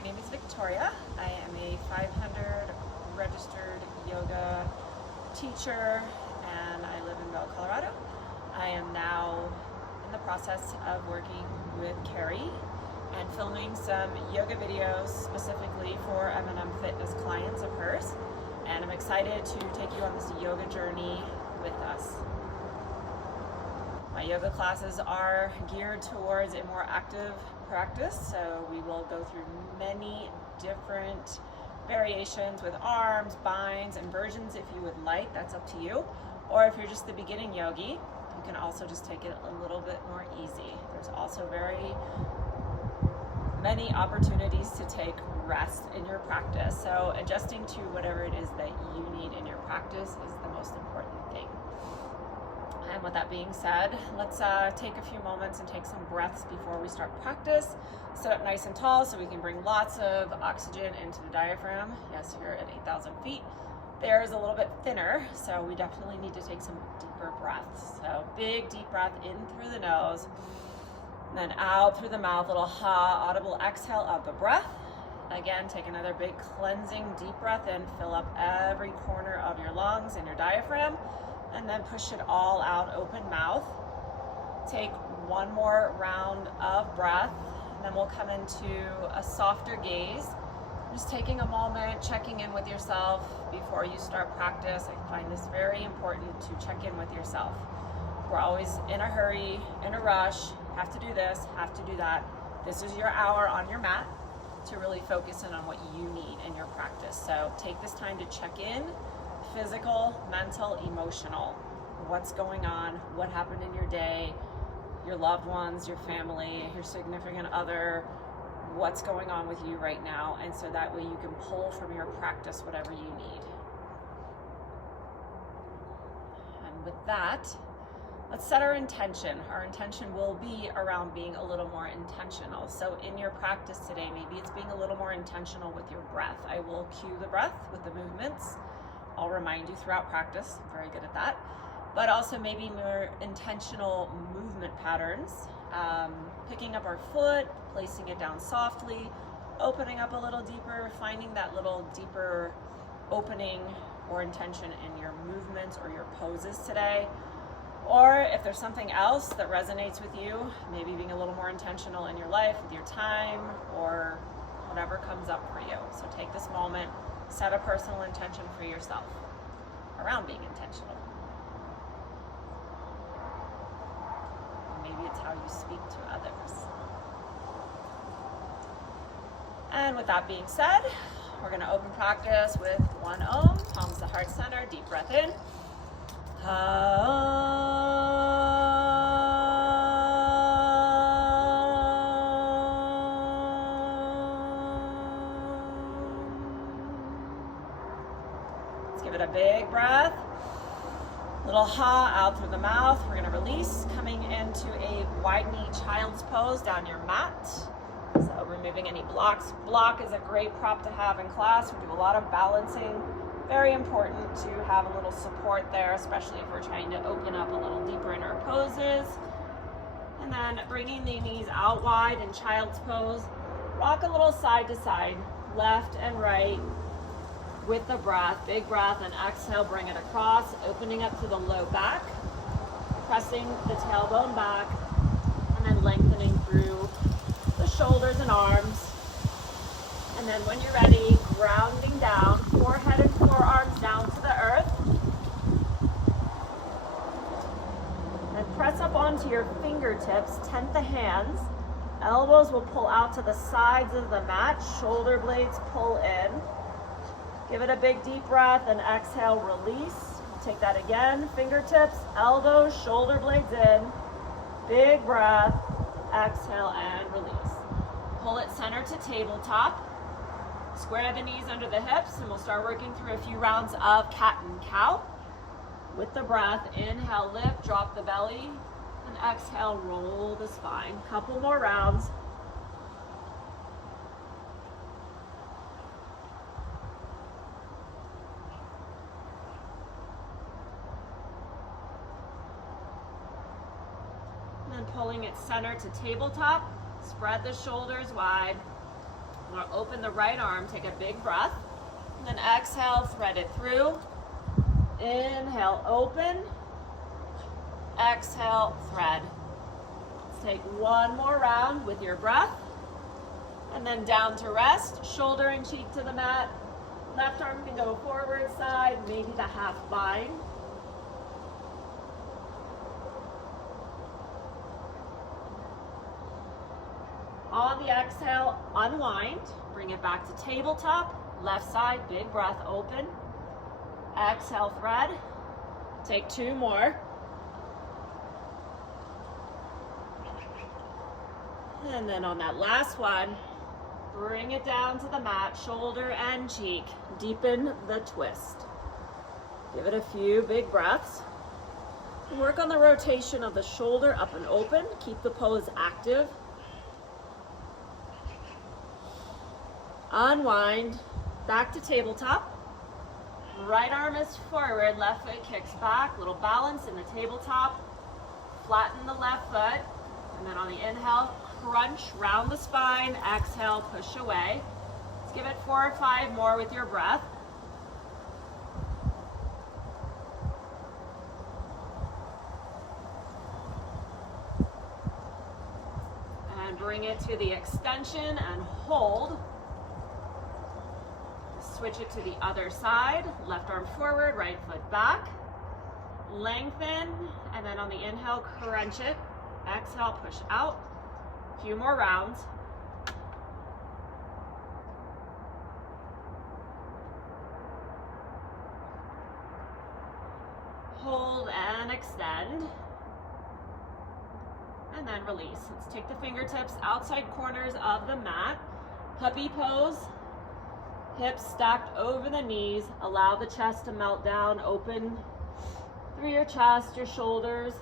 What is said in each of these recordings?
my name is Victoria. I am a 500 registered yoga teacher and I live in Bell, Colorado. I am now in the process of working with Carrie and filming some yoga videos specifically for M&M Fitness clients of hers. And I'm excited to take you on this yoga journey with us. My yoga classes are geared towards a more active practice, so we will go through many different variations with arms, binds, and versions if you would like. That's up to you. Or if you're just the beginning yogi, you can also just take it a little bit more easy. There's also very many opportunities to take rest in your practice. So adjusting to whatever it is that you need in your practice is the most important thing. And with that being said, let's take a few moments and take some breaths before we start practice. Sit up nice and tall so we can bring lots of oxygen into the diaphragm. Yes, you're at 8,000 feet. There is a little bit thinner, so we definitely need to take some deeper breaths. So big deep breath in through the nose, and then out through the mouth, little ha, audible exhale out the breath. Again, take another big cleansing deep breath in, fill up every corner of your lungs and your diaphragm. And then push it all out, open mouth. Take one more round of breath, and then we'll come into a softer gaze. Just taking a moment, checking in with yourself before you start practice. I find this very important to check in with yourself. We're always in a hurry, in a rush, have to do this, have to do that. This is your hour on your mat to really focus in on what you need in your practice. So take this time to check in. Physical, mental, emotional. What's going on? What happened in your day? Your loved ones, your family, your significant other. What's going on with you right now? And so that way you can pull from your practice whatever you need. And with that, let's set our intention. Our intention will be around being a little more intentional. So in your practice today, maybe it's being a little more intentional with your breath. I will cue the breath with the movements. I'll remind you throughout practice, I'm very good at that, but also maybe more intentional movement patterns, picking up our foot, placing it down softly, opening up a little deeper, finding that little deeper opening or intention in your movements or your poses today. Or if there's something else that resonates with you, maybe being a little more intentional in your life with your time or whatever comes up for you. So take this moment. Set a personal intention for yourself around being intentional. Maybe it's how you speak to others. And with that being said, we're going to open practice with one Om, palms to heart center, deep breath in. Give it a big breath. Little ha out through the mouth. We're going to release, coming into a wide knee child's pose down your mat. So removing any blocks. Block is a great prop to have in class. We do a lot of balancing. Very important to have a little support there, especially if we're trying to open up a little deeper in our poses. And then bringing the knees out wide in child's pose. Rock a little side to side, left and right. With the breath, big breath, and exhale, bring it across, opening up to the low back, pressing the tailbone back, and then lengthening through the shoulders and arms. And then when you're ready, grounding down, forehead and forearms down to the earth. And press up onto your fingertips, tent the hands. Elbows will pull out to the sides of the mat, shoulder blades pull in. Give it a big deep breath and exhale, release. Take that again, fingertips, elbows, shoulder blades in. Big breath, exhale and release. Pull it center to tabletop. Square the knees under the hips and we'll start working through a few rounds of cat and cow. With the breath, inhale, lift, drop the belly, and exhale, roll the spine. Couple more rounds. And then pulling it center to tabletop, spread the shoulders wide, Now open the right arm, take a big breath, and then exhale, thread it through. Inhale, open. Exhale, thread. Let's take one more round with your breath. And then down to rest, shoulder and cheek to the mat. Left arm can go forward side, maybe the half bind. On the exhale, unwind. Bring it back to tabletop. Left side, big breath, open. Exhale, thread. Take two more. And then on that last one, bring it down to the mat, shoulder and cheek. Deepen the twist. Give it a few big breaths. Work on the rotation of the shoulder up and open. Keep the pose active. Unwind, back to tabletop. Right arm is forward, left foot kicks back. Little balance in the tabletop. Flatten the left foot. And then on the inhale, crunch, round the spine. Exhale, push away. Let's give it 4 or 5 more with your breath. And bring it to the extension and hold. Switch it to the other side. Left arm forward, right foot back. Lengthen, and then on the inhale, crunch it. Exhale, push out. A few more rounds. Hold and extend. And then release. Let's take the fingertips outside corners of the mat. Puppy pose. Hips stacked over the knees. Allow the chest to melt down. Open through your chest, your shoulders.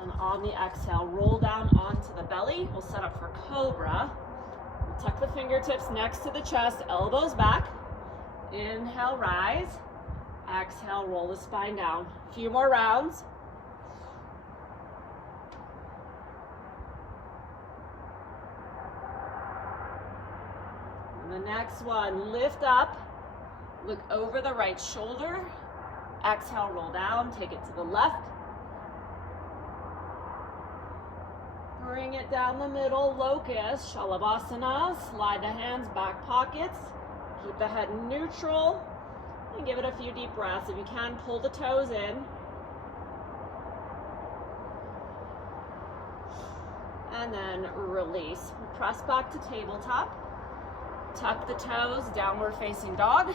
And on the exhale, roll down onto the belly. We'll set up for cobra. We'll tuck the fingertips next to the chest, elbows back. Inhale, rise. Exhale, roll the spine down. A few more rounds. The next one, lift up, look over the right shoulder, exhale, roll down, take it to the left. Bring it down the middle, locust, Shalabhasana, slide the hands back pockets, keep the head neutral, and give it a few deep breaths. If you can, pull the toes in. And then release. Press back to tabletop. Tuck the toes, downward facing dog.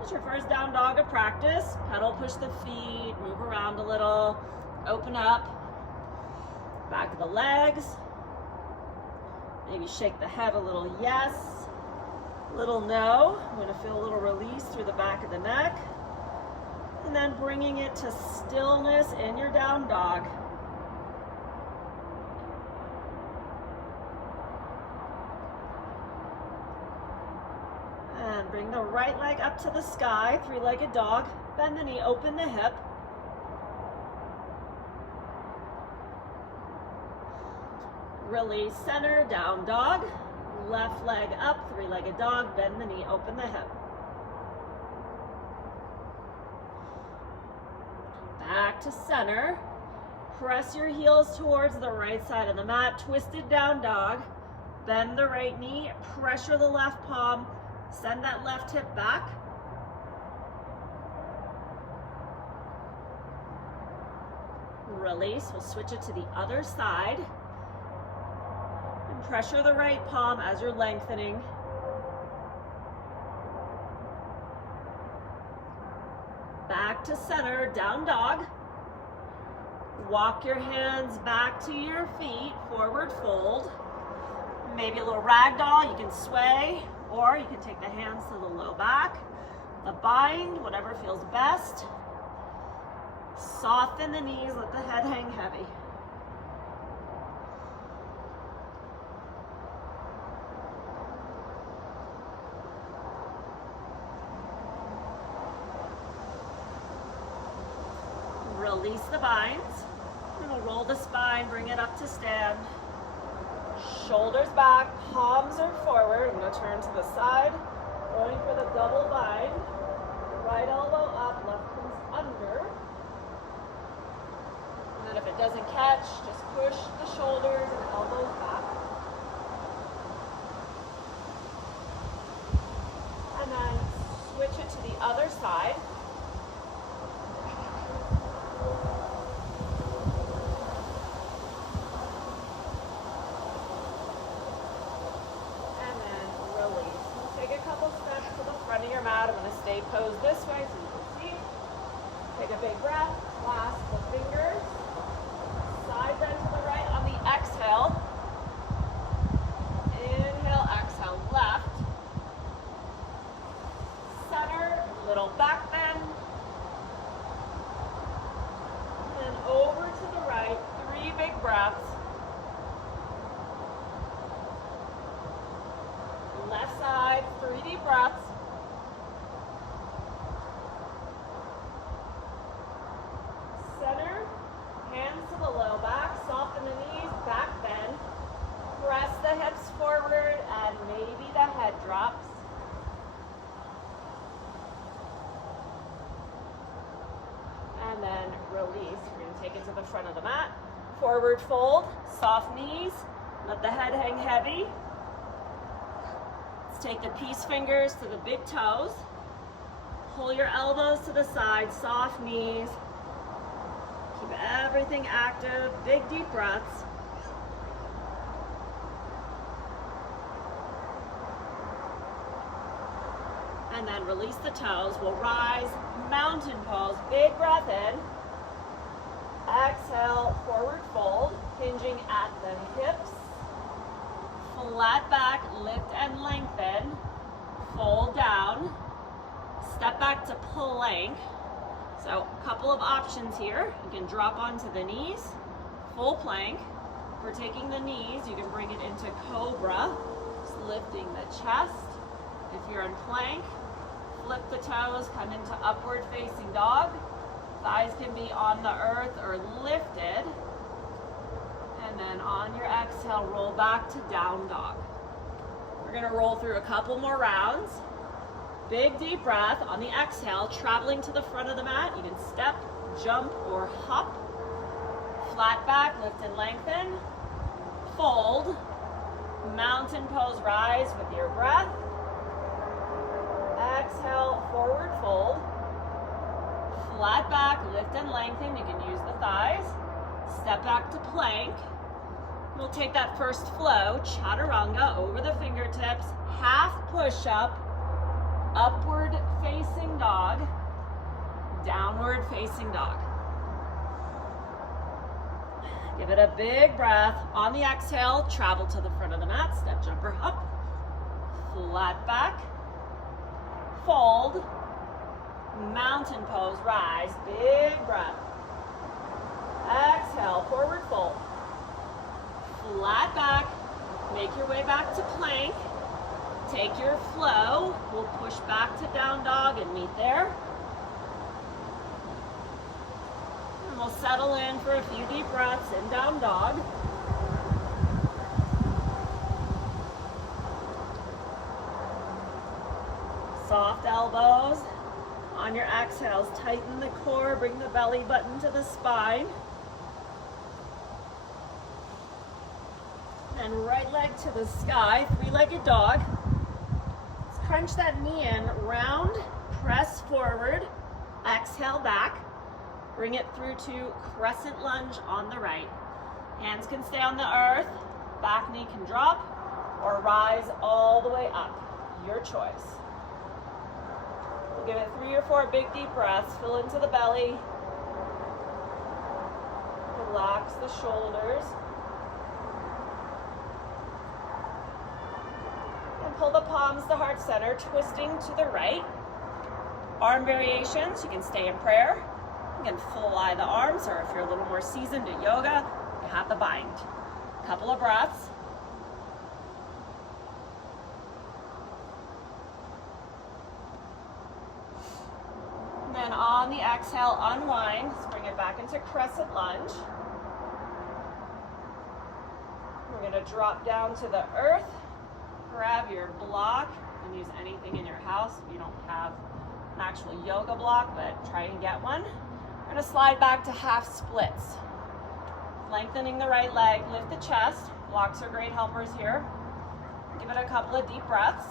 It's your first down dog of practice. Pedal push the feet, move around a little, open up, back of the legs. Maybe shake the head a little yes, little no. I'm gonna feel a little release through the back of the neck. And then bringing it to stillness in your down dog. And bring the right leg up to the sky, three-legged dog. Bend the knee, open the hip. Release center, down dog. Left leg up, three-legged dog. Bend the knee, open the hip. Back to center. Press your heels towards the right side of the mat. Twisted down dog. Bend the right knee, pressure the left palm. Send that left hip back. Release, we'll switch it to the other side. And pressure the right palm as you're lengthening. Back to center, down dog. Walk your hands back to your feet, forward fold. Maybe a little ragdoll, you can sway. Or you can take the hands to the low back, the bind, whatever feels best. Soften the knees, let the head hang heavy. release the binds. We're gonna roll the spine, bring it up to stand. Shoulders back, palms are forward. I'm gonna turn to the side, going for the double bind. Right elbow up, left comes under. And then if it doesn't catch, just push the shoulders and elbows back. And then switch it to the other side. And then release. Take a couple steps to the front of your mat. I'm going to stay posed this way so you can see. Take a big breath. Clasp the fingers. Side bend to the right on the exhale. Inhale, exhale, left. Center, little back bend. And then over to the right, 3 big breaths. Left side, 3 deep breaths. Center, hands to the low back, soften the knees, back bend. Press the hips forward and maybe the head drops. And then release. We're going to take it to the front of the mat. Forward fold, soft knees, let the head hang heavy. Let's take the peace fingers to the big toes. Pull your elbows to the side, soft knees. Keep everything active, big deep breaths. And then release the toes. We'll rise, mountain pose, big breath in. Exhale, forward fold, hinging at the hips. Flat back, lift and lengthen. Fold down. Step back to plank. So a couple of options here. You can drop onto the knees, full plank. For taking the knees, you can bring it into cobra, just lifting the chest. If you're in plank, flip the toes, come into upward facing dog. Thighs can be on the earth or lifted. And then on your exhale, roll back to down dog. We're gonna roll through a couple more rounds. Big deep breath on the exhale, traveling to the front of the mat. You can step, jump, or hop. Flat back, lift and lengthen. Fold. Mountain pose, rise with your breath. Exhale, forward fold. Flat back, lift and lengthen. You can use the thighs. Step back to plank. We'll take that first flow, chaturanga, over the fingertips, half push-up, upward facing dog, downward facing dog. Give it a big breath. On the exhale, travel to the front of the mat, step, jump, or hop. Flat back, fold, mountain pose, rise, big breath. Exhale, forward fold. Flat back, make your way back to plank. Take your flow. We'll push back to down dog and meet there. And we'll settle in for a few deep breaths in down dog. Soft elbows. On your exhales, tighten the core, bring the belly button to the spine. And right leg to the sky, 3-legged dog. Let's crunch that knee in, round, press forward, exhale back. Bring it through to crescent lunge on the right. Hands can stay on the earth, back knee can drop, or rise all the way up, your choice. We'll give it 3 or 4 big deep breaths, fill into the belly. Relax the shoulders. Pull the palms to heart center, twisting to the right. Arm variations, you can stay in prayer. You can fly the arms, or if you're a little more seasoned at yoga, you have the bind. Couple of breaths. And then then on the exhale, unwind. Let's bring it back into crescent lunge. We're going to drop down to the earth. Grab your block. You can use anything in your house if you don't have an actual yoga block, but try and get one. We're going to slide back to half splits. Lengthening the right leg, lift the chest. Blocks are great helpers here. Give it a couple of deep breaths.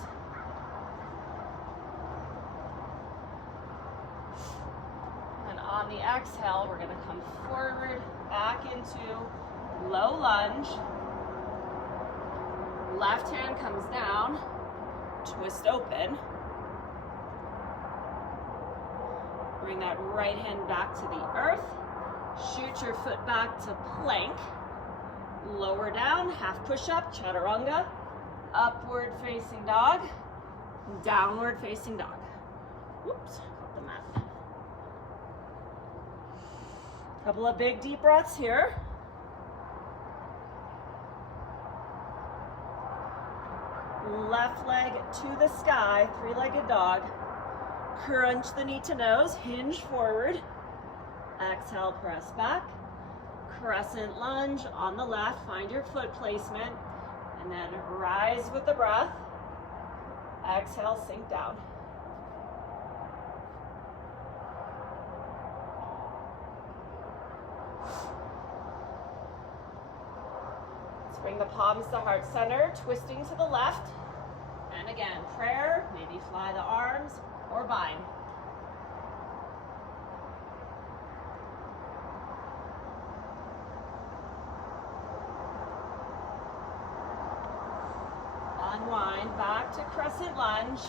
And on the exhale, we're going to come forward, back into low lunge. Left hand comes down, twist open. Bring that right hand back to the earth. Shoot your foot back to plank. Lower down, half push-up, chaturanga. Upward facing dog. Downward facing dog. Whoops, caught the mat. Couple of big deep breaths here. Left leg to the sky, three-legged dog. Crunch the knee to nose, hinge forward. Exhale, press back. Crescent lunge on the left, find your foot placement, and then rise with the breath. Exhale, sink down. Let's bring the palms to heart center, twisting to the left. And again, prayer, maybe fly the arms or bind. Unwind back to crescent lunge.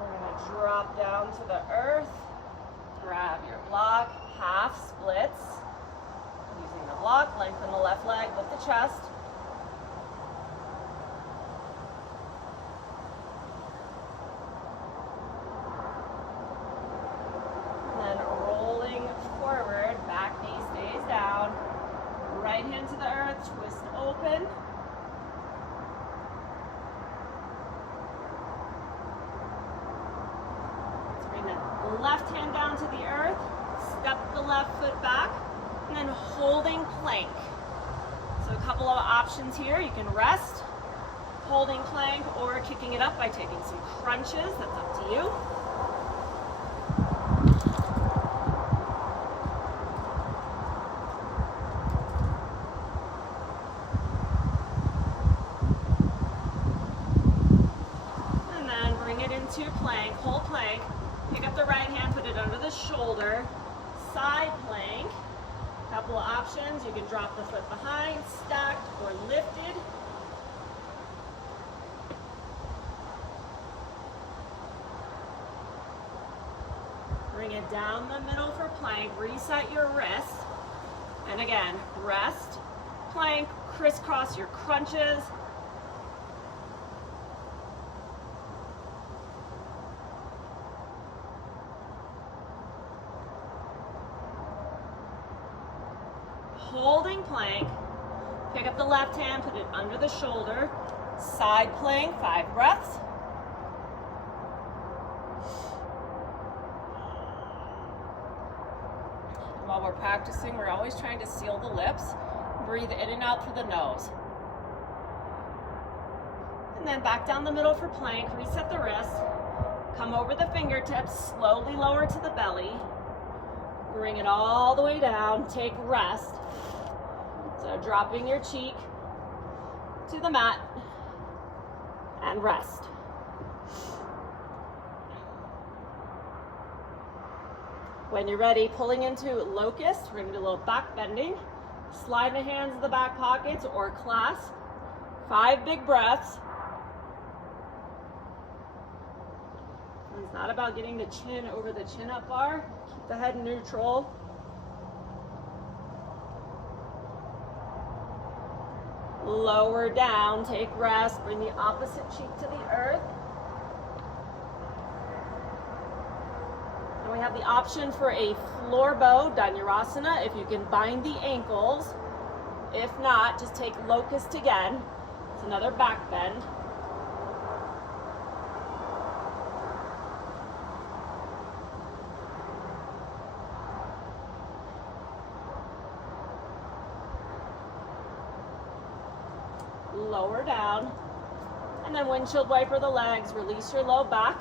We're going to drop down to the earth. Grab your block, half splits. Using the block, lengthen the left leg, lift the chest. And then rolling forward, back knee stays down. Right hand to the earth, twist open. Let's bring the left hand down to the earth, step the left foot back, and then holding plank. So a couple of options here. You can rest, holding plank, or kicking it up by taking some crunches. That's up to you. And then bring it into plank, hold plank. Pick up the right hand, put it under the shoulder. Side plank. Couple of options. You can drop the foot behind, stacked or lifted. Bring it down the middle for plank. Reset your wrists. And again, rest, plank, crisscross your crunches. Holding plank, pick up the left hand, put it under the shoulder, side plank, 5 breaths. While we're practicing, we're always trying to seal the lips. Breathe in and out through the nose. And then back down the middle for plank, reset the wrists, come over the fingertips, slowly lower to the belly. Bring it all the way down, take rest. So dropping your cheek to the mat and rest. When you're ready, pulling into locust, we're gonna do a little back bending. Slide the hands in the back pockets or clasp. 5 big breaths. It's not about getting the chin over the chin-up bar. Keep the head neutral. Lower down, take rest, bring the opposite cheek to the earth. And we have the option for a floor bow, Dhanurasana, if you can bind the ankles. If not, just take locust again. It's another back bend. lower down, and then windshield wiper the legs, release your low back.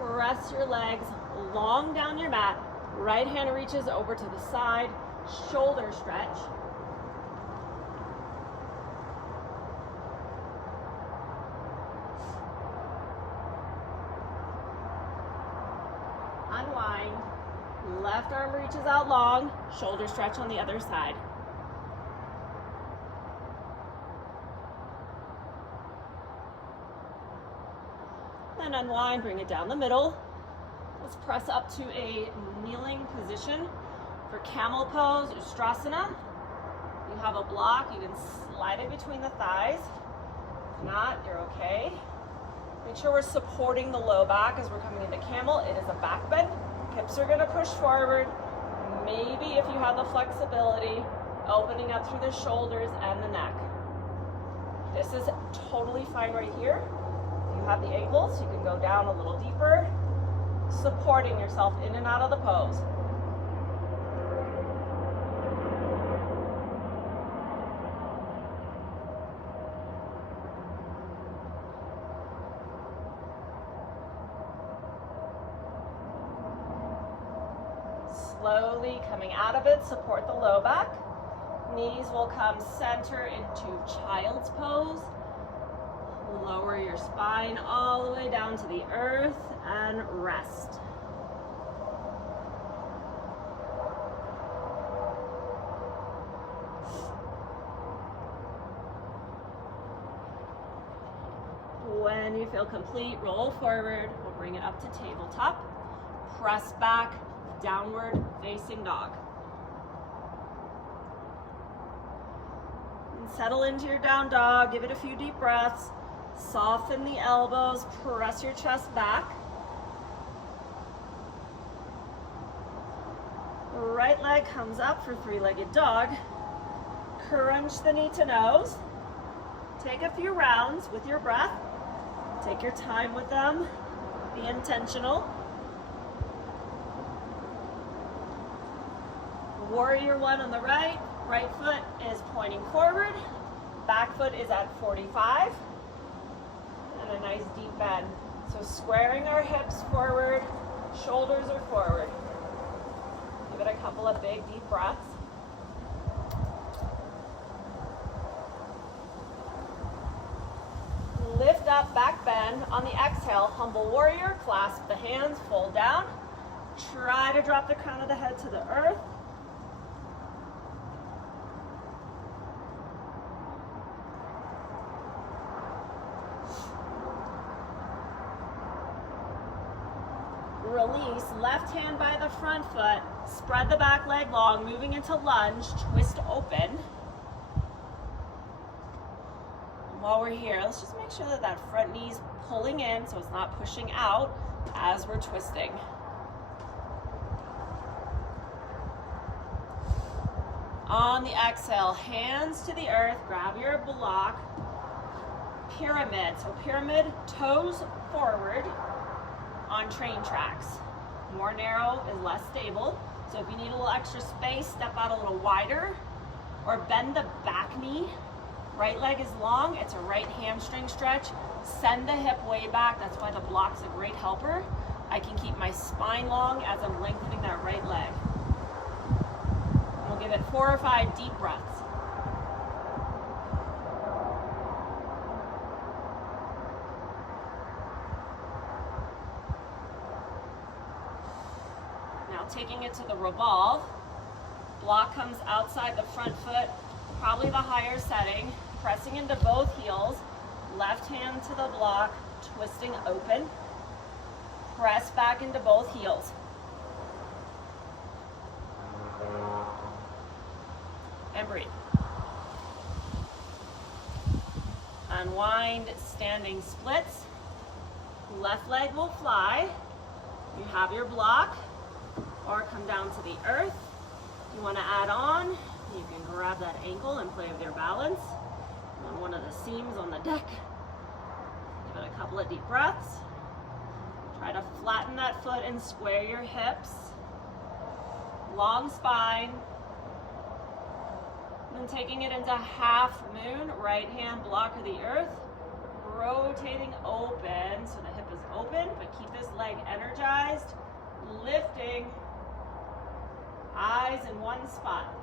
Press your legs long down your mat. Right hand reaches over to the side, shoulder stretch. Unwind. Left arm reaches out long, shoulder stretch on the other side. Then unwind, bring it down the middle. Let's press up to a kneeling position for camel pose, Ustrasana. You have a block, you can slide it between the thighs. If not, you're okay. Make sure we're supporting the low back as we're coming into camel. It is a back bend. Hips are gonna push forward. Maybe if you have the flexibility, opening up through the shoulders and the neck. This is totally fine right here. If you have the ankles, you can go down a little deeper, supporting yourself in and out of the pose. Slowly coming out of it, support the low back. Knees will come center into child's pose. Lower your spine all the way down to the earth and rest. When you feel complete, roll forward. We'll bring it up to tabletop. Press back, downward facing dog. And settle into your down dog. Give it a few deep breaths. Soften the elbows, press your chest back. Right leg comes up for three-legged dog. Crunch the knee to nose. Take a few rounds with your breath. Take your time with them. Be intentional. Warrior one on the right. Right foot is pointing forward. Back foot is at 45. And a nice deep bend. So squaring our hips forward, shoulders are forward. Give it a couple of big deep breaths. Lift up, back bend. On the exhale, humble warrior, clasp the hands, fold down. Try to drop the crown of the head to the earth. Release, left hand by the front foot, spread the back leg long, moving into lunge, twist open. And while we're here, let's just make sure that that front knee's pulling in so it's not pushing out as we're twisting. On the exhale, hands to the earth, grab your block, pyramid. So pyramid, toes forward on train tracks. More narrow is less stable. So if you need a little extra space, step out a little wider or bend the back knee. Right leg is long, it's a right hamstring stretch. Send the hip way back, that's why the block's a great helper. I can keep my spine long as I'm lengthening that right leg. And we'll give it 4 or 5 deep breaths. Taking it to the revolve. Block comes outside the front foot, probably the higher setting, pressing into both heels, left hand to the block, twisting open, press back into both heels. And breathe. Unwind, standing splits. Left leg will fly. You have your block. Or come down to the earth. You want to add on, you can grab that ankle and play with your balance on one of the seams on the deck. Give it a couple of deep breaths. Try to flatten that foot and square your hips. Long spine. And taking it into half moon, right hand block of the earth, rotating open, so the hip is open, but keep this leg energized, lifting, eyes in one spot.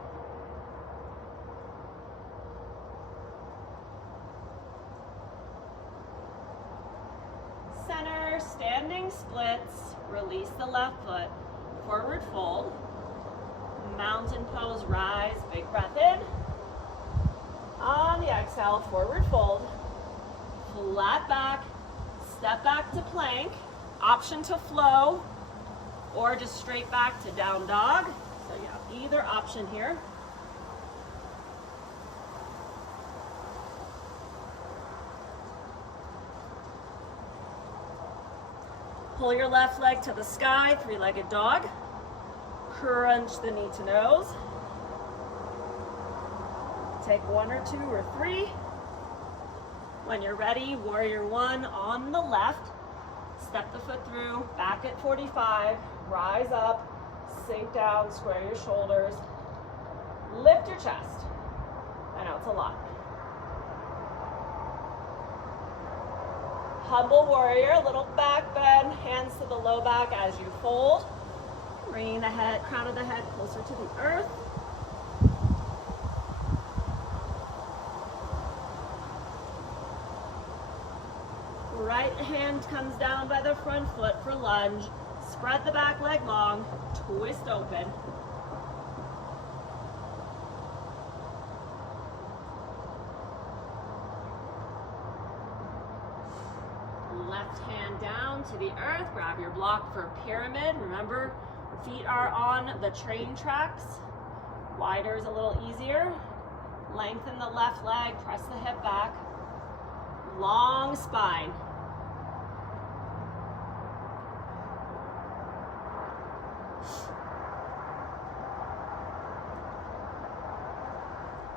Center, standing splits, release the left foot, forward fold, mountain pose, rise, big breath in. On the exhale, forward fold, flat back, step back to plank, option to flow, or just straight back to down dog. So you have either option here. Pull your left leg to the sky, three-legged dog. Crunch the knee to nose. Take one or two or three. When you're ready, warrior one on the left. Step the foot through, back at 45. Rise up, sink down, square your shoulders. Lift your chest. I know it's a lot. Humble warrior, little back bend, hands to the low back as you fold. Bringing the head, crown of the head closer to the earth. Right hand comes down by the front foot for lunge. Spread the back leg long, twist open. Left hand down to the earth, grab your block for pyramid. Remember, feet are on the train tracks. Wider is a little easier. Lengthen the left leg, press the hip back. Long spine.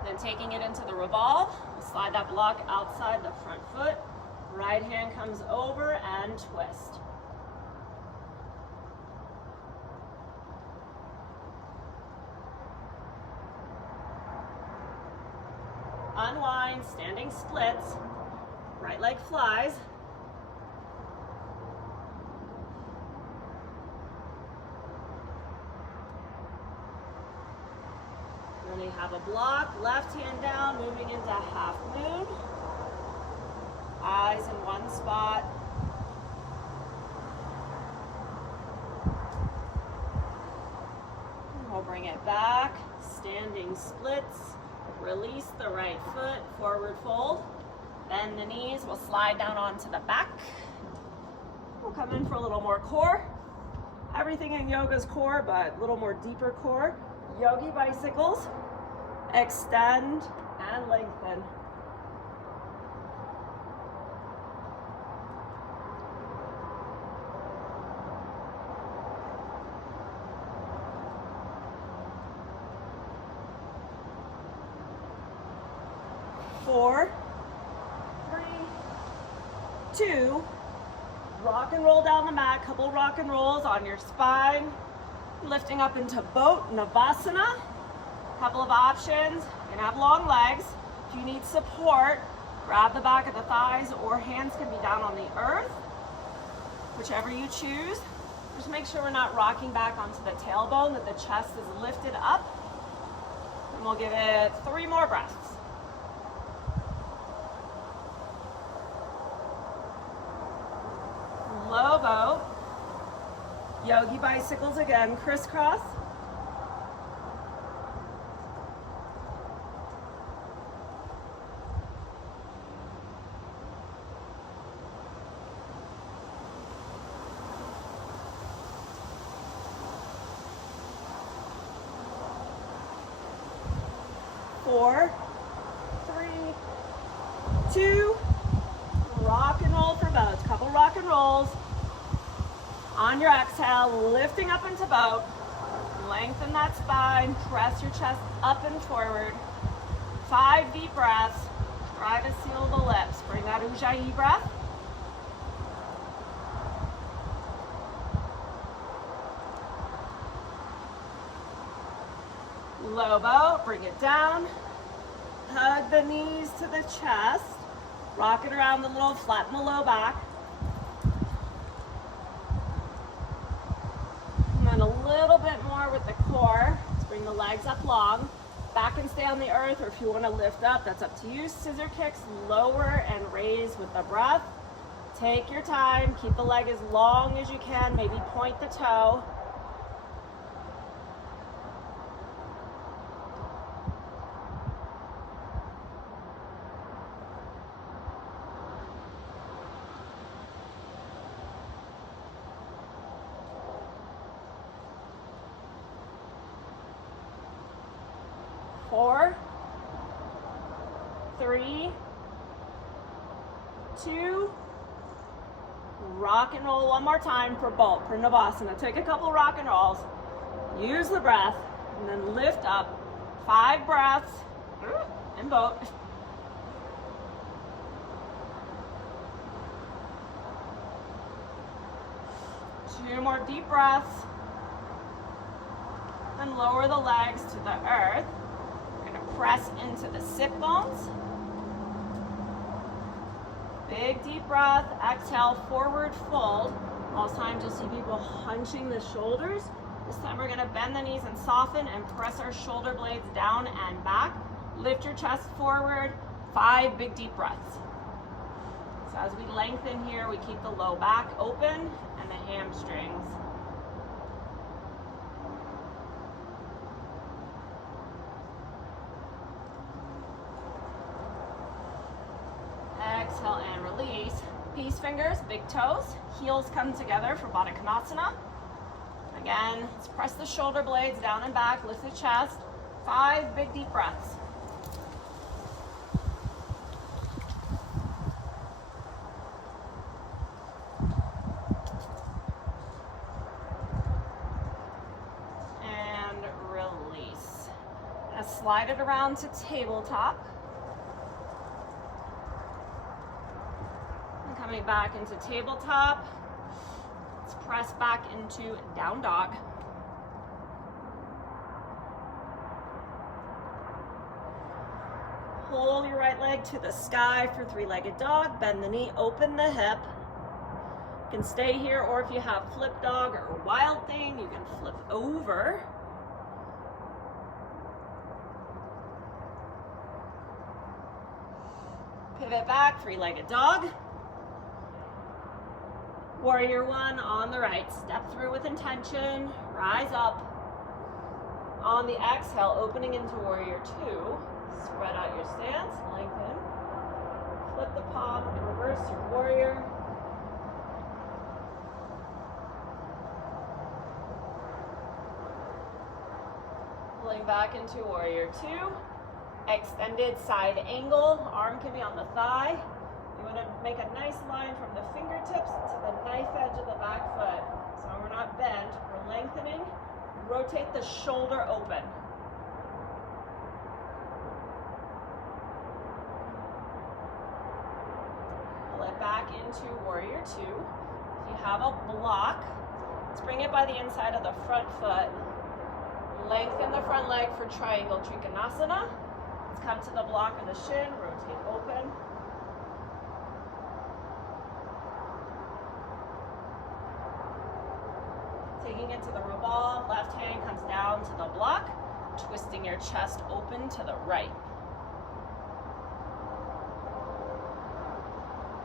Then taking it into the revolve, slide that block outside the front foot. Right hand comes over and twist. Unwind, standing splits. Right leg flies. Then you have a block, left hand down, moving into half moon. Eyes in one spot. And we'll bring it back, standing splits. Release the right foot, forward fold. Bend the knees, we'll slide down onto the back. We'll come in for a little more core. Everything in yoga is core, but a little more deeper core. Yogi bicycles. Extend and lengthen. Four, three, two, rock and roll down the mat, couple rock and rolls on your spine, lifting up into boat, Navasana. Couple of options, you can have long legs. If you need support, grab the back of the thighs or hands can be down on the earth, whichever you choose. Just make sure we're not rocking back onto the tailbone, that the chest is lifted up. And we'll give it 3 more breaths. Low boat. Yogi bicycles again, crisscross. Four, three, two, rock and roll for boats. Couple rock and rolls. On your exhale, lifting up into boat. Lengthen that spine, press your chest up and forward. 5 deep breaths. Try to seal the lips. Bring that Ujjayi breath. Low boat, bring it down. Hug the knees to the chest. Rock it around a little, flatten the low back. And then a little bit more with the core. Let's bring the legs up long. Back and stay on the earth, or if you want to lift up, that's up to you. Scissor kicks, lower and raise with the breath. Take your time, keep the leg as long as you can, maybe point the toe. Four, three, two, rock and roll one more time for both, for Navasana. Take a couple rock and rolls, use the breath, and then lift up. 5 breaths in both. Two more deep breaths. And lower the legs to the earth. We're going to press into the sit bones. Big deep breath. Exhale, forward fold. Most times you'll see people hunching the shoulders. This time we're going to bend the knees and soften and press our shoulder blades down and back. Lift your chest forward. 5 big deep breaths. So as we lengthen here, we keep the low back open and the hamstrings. Exhale and release. Peace fingers, big toes, heels come together for Baddha Konasana. Again, let's press the shoulder blades down and back, lift the chest. 5 big deep breaths. And release. Now slide it around to tabletop. Coming back into tabletop. Let's press back into down dog. Pull your right leg to the sky for 3-legged dog. Bend the knee, open the hip. You can stay here, or if you have flip dog or wild thing, you can flip over. Pivot back, 3-legged dog. Warrior 1 on the right. Step through with intention. Rise up. On the exhale, opening into Warrior 2. Spread out your stance. Lengthen. Flip the palm. Reverse your warrior. Pulling back into Warrior 2. Extended side angle. Arm can be on the thigh. You want to make a nice line from the fingertips to the knife edge of the back foot. So we're not bent, we're lengthening. Rotate the shoulder open. Pull it back into Warrior 2. If you have a block, let's bring it by the inside of the front foot. Lengthen the front leg for Triangle Trikonasana. Let's come to the block of the shin, rotate open. Taking it to the revolve, left hand comes down to the block, twisting your chest open to the right.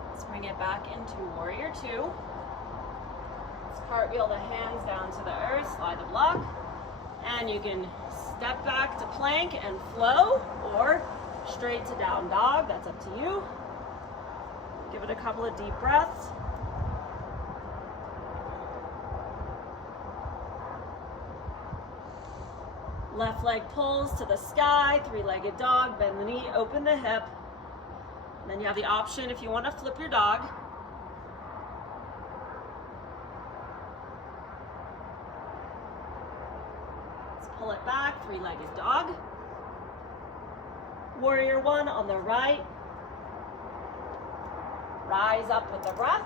Let's bring it back into Warrior 2. Let's cartwheel the hands down to the earth, slide the block, and you can step back to plank and flow, or straight to down dog, that's up to you. Give it a couple of deep breaths. Left leg pulls to the sky, 3-legged dog, bend the knee, open the hip. And then you have the option if you want to flip your dog. Let's pull it back, 3-legged dog. Warrior 1 on the right. Rise up with the breath.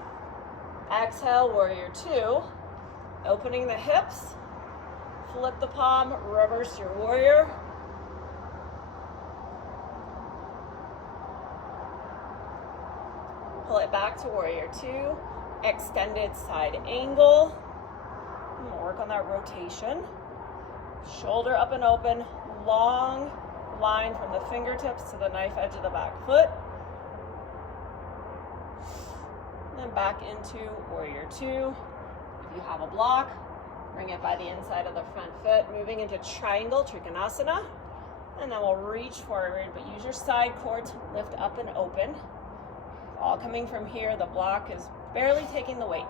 Exhale, Warrior 2. Opening the hips. Flip the palm, reverse your warrior. Pull it back to warrior two. Extended side angle. And we'll work on that rotation. Shoulder up and open. Long line from the fingertips to the knife edge of the back foot. And then back into warrior two. If you have a block, bring it by the inside of the front foot, moving into triangle, Trikonasana. And then we'll reach forward, but use your side core to lift up and open. All coming from here, the block is barely taking the weight.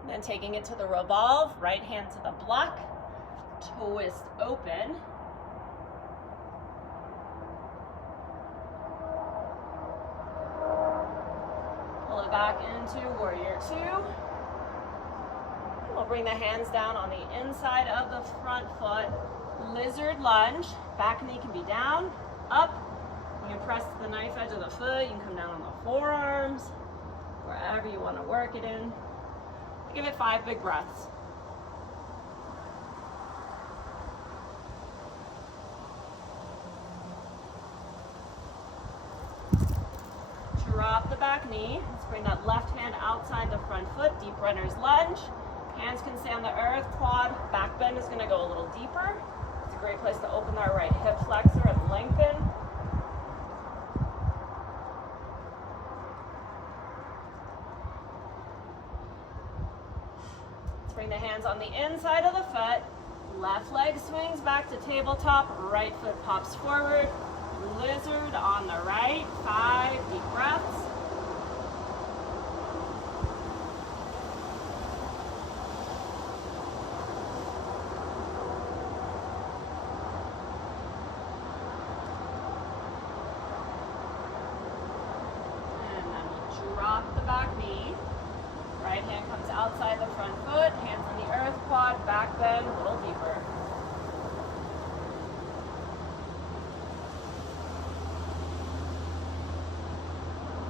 And then taking it to the revolve, right hand to the block, twist open. Pull it back into warrior two. We'll bring the hands down on the inside of the front foot. Lizard lunge. Back knee can be down, up. You can press the knife edge of the foot. You can come down on the forearms, wherever you want to work it in. Give it 5 big breaths. Drop the back knee. Let's bring that left hand outside the front foot. Deep runner's lunge. Hands can stay on the earth. Quad back bend is going to go a little deeper. It's a great place to open our right hip flexor and lengthen. Let's bring the hands on the inside of the foot. Left leg swings back to tabletop. Right foot pops forward. Lizard on the right. 5 deep breaths. Drop the back knee. Right hand comes outside the front foot. Hands on the earth, quad, back bend, a little deeper.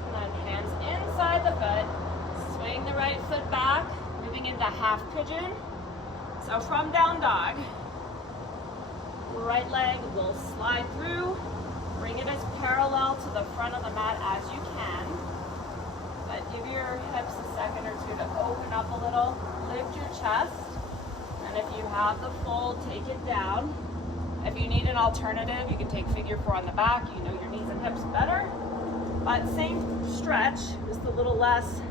And then hands inside the foot. Swing the right foot back, moving into half pigeon. So from down dog, right leg will slide through. Bring it as parallel to the front of the mat as you can. But give your hips a second or two to open up a little. Lift your chest. And if you have the fold, take it down. If you need an alternative, you can take figure 4 on the back. You know your knees and hips better. But same stretch, just a little less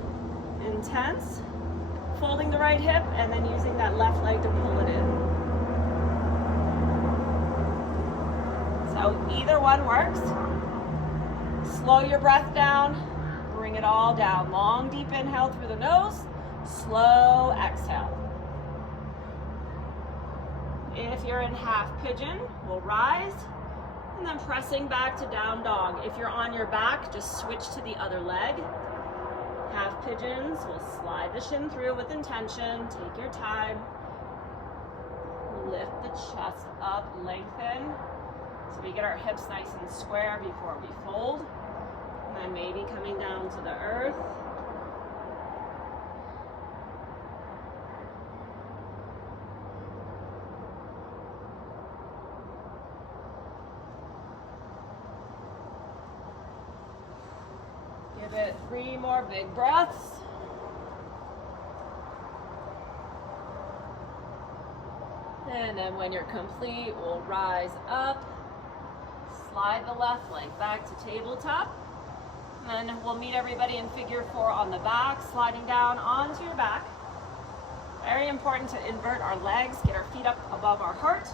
intense. Folding the right hip and then using that left leg to pull it in. So either one works. Slow your breath down. Bring it all down. Long, deep inhale through the nose. Slow exhale. If you're in half pigeon, we'll rise. And then pressing back to down dog. If you're on your back, just switch to the other leg. Half pigeons, we'll slide the shin through with intention. Take your time. Lift the chest up, lengthen. So we get our hips nice and square before we fold. And then maybe coming down to the earth. Give it 3 more big breaths. And then when you're complete, we'll rise up. Slide the left leg back to tabletop. And then we'll meet everybody in figure 4 on the back, sliding down onto your back. Very important to invert our legs, get our feet up above our heart.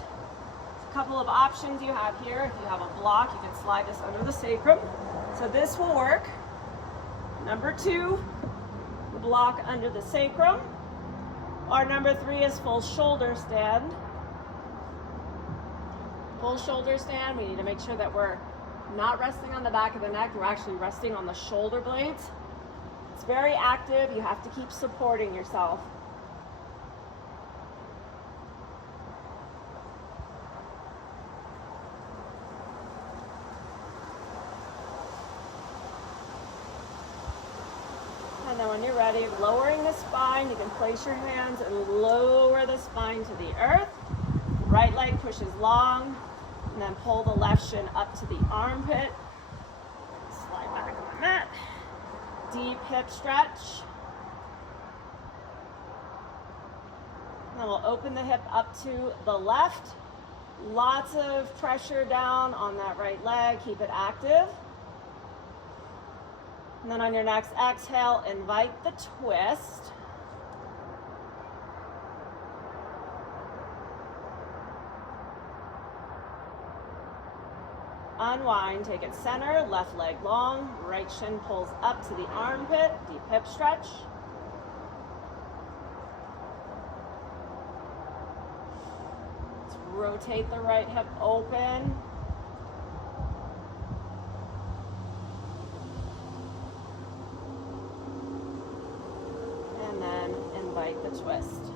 A couple of options you have here. If you have a block, you can slide this under the sacrum. So this will work. Number 2, block under the sacrum. Our number 3 is full shoulder stand. Full shoulder stand, we need to make sure that we're not resting on the back of the neck, we're actually resting on the shoulder blades. It's very active, you have to keep supporting yourself. And then when you're ready, lowering the spine, you can place your hands and lower the spine to the earth. Right leg pushes long, And then pull the left shin up to the armpit. Slide back on the mat. Deep hip stretch. And then we'll open the hip up to the left. Lots of pressure down on that right leg. Keep it active. And then on your next exhale, invite the twist. Unwind, take it center, left leg long, right shin pulls up to the armpit, deep hip stretch. Let's rotate the right hip open. And then invite the twist.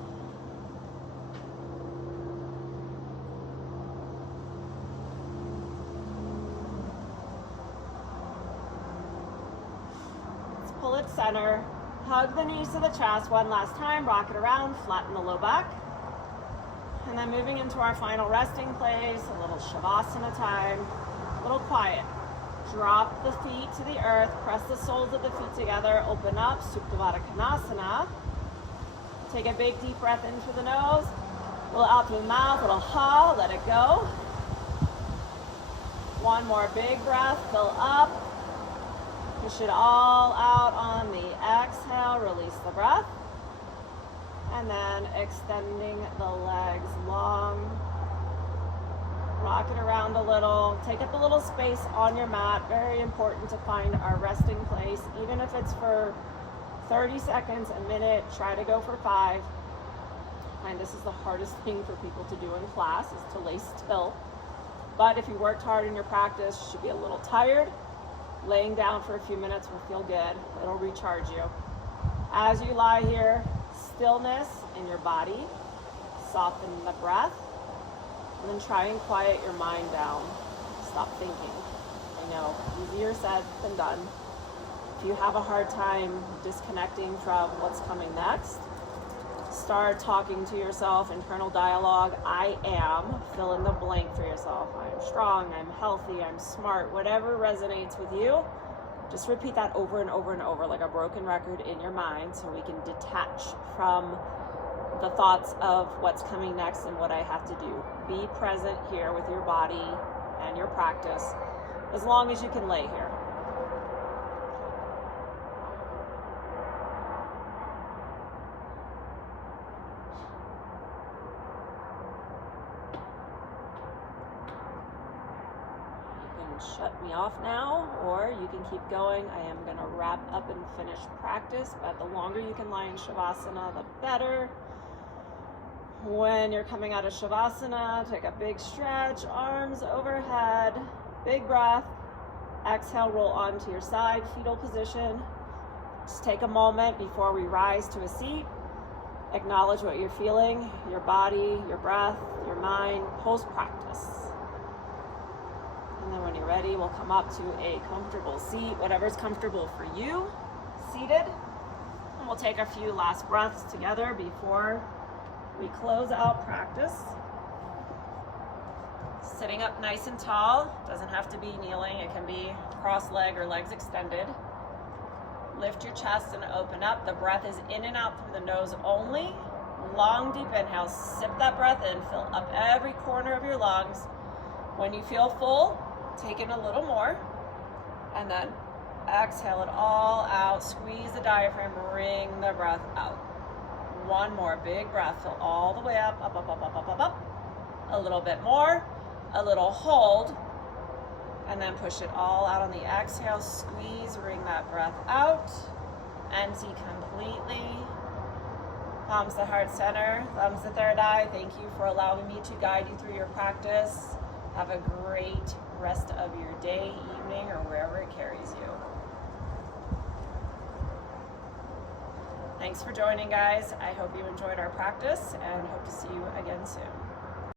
Pull it center, hug the knees to the chest one last time, rock it around, flatten the low back. And then moving into our final resting place, a little Shavasana time, a little quiet. Drop the feet to the earth, press the soles of the feet together, open up, Supta Baddha Konasana. Take a big deep breath in through the nose, a little out through the mouth, a little ha, let it go. One more big breath, fill up. Push it all out on the exhale, release the breath. And then extending the legs long. Rock it around a little. Take up a little space on your mat. Very important to find our resting place. Even if it's for 30 seconds, a minute, try to go for 5. And this is the hardest thing for people to do in class, is to lay still. But if you worked hard in your practice, you should be a little tired. Laying down for a few minutes will feel good. It'll recharge you. As you lie here, stillness in your body, soften the breath, and then try and quiet your mind down. Stop thinking. I know, easier said than done. If you have a hard time disconnecting from what's coming next, start talking to yourself, internal dialogue. I am, fill in the blank for yourself. I'm strong, I'm healthy, I'm smart, whatever resonates with you. Just repeat that over and over and over like a broken record in your mind so we can detach from the thoughts of what's coming next and what I have to do. Be present here with your body and your practice as long as you can lay here. Shut me off now, or you can keep going. I am going to wrap up and finish practice, but the longer you can lie in Shavasana, the better. When you're coming out of Shavasana, take a big stretch, arms overhead, big breath. Exhale, roll onto your side, fetal position. Just take a moment before we rise to a seat. Acknowledge what you're feeling, your body, your breath, your mind, post-practice. And then when you're ready, we'll come up to a comfortable seat, whatever's comfortable for you, seated. And we'll take a few last breaths together before we close out practice. Sitting up nice and tall, doesn't have to be kneeling, it can be cross-legged or legs extended. Lift your chest and open up. The breath is in and out through the nose only. Long, deep inhale, sip that breath in, fill up every corner of your lungs. When you feel full, take in a little more, and then exhale it all out. Squeeze the diaphragm, wring the breath out. One more big breath, fill all the way up, up, up, up, up, up, up, up. A little bit more, a little hold, and then push it all out on the exhale. Squeeze, wring that breath out. Empty completely. Palms to heart center, thumbs to third eye. Thank you for allowing me to guide you through your practice. Have a great rest of your day, evening, or wherever it carries you. Thanks for joining, guys. I hope you enjoyed our practice and hope to see you again soon.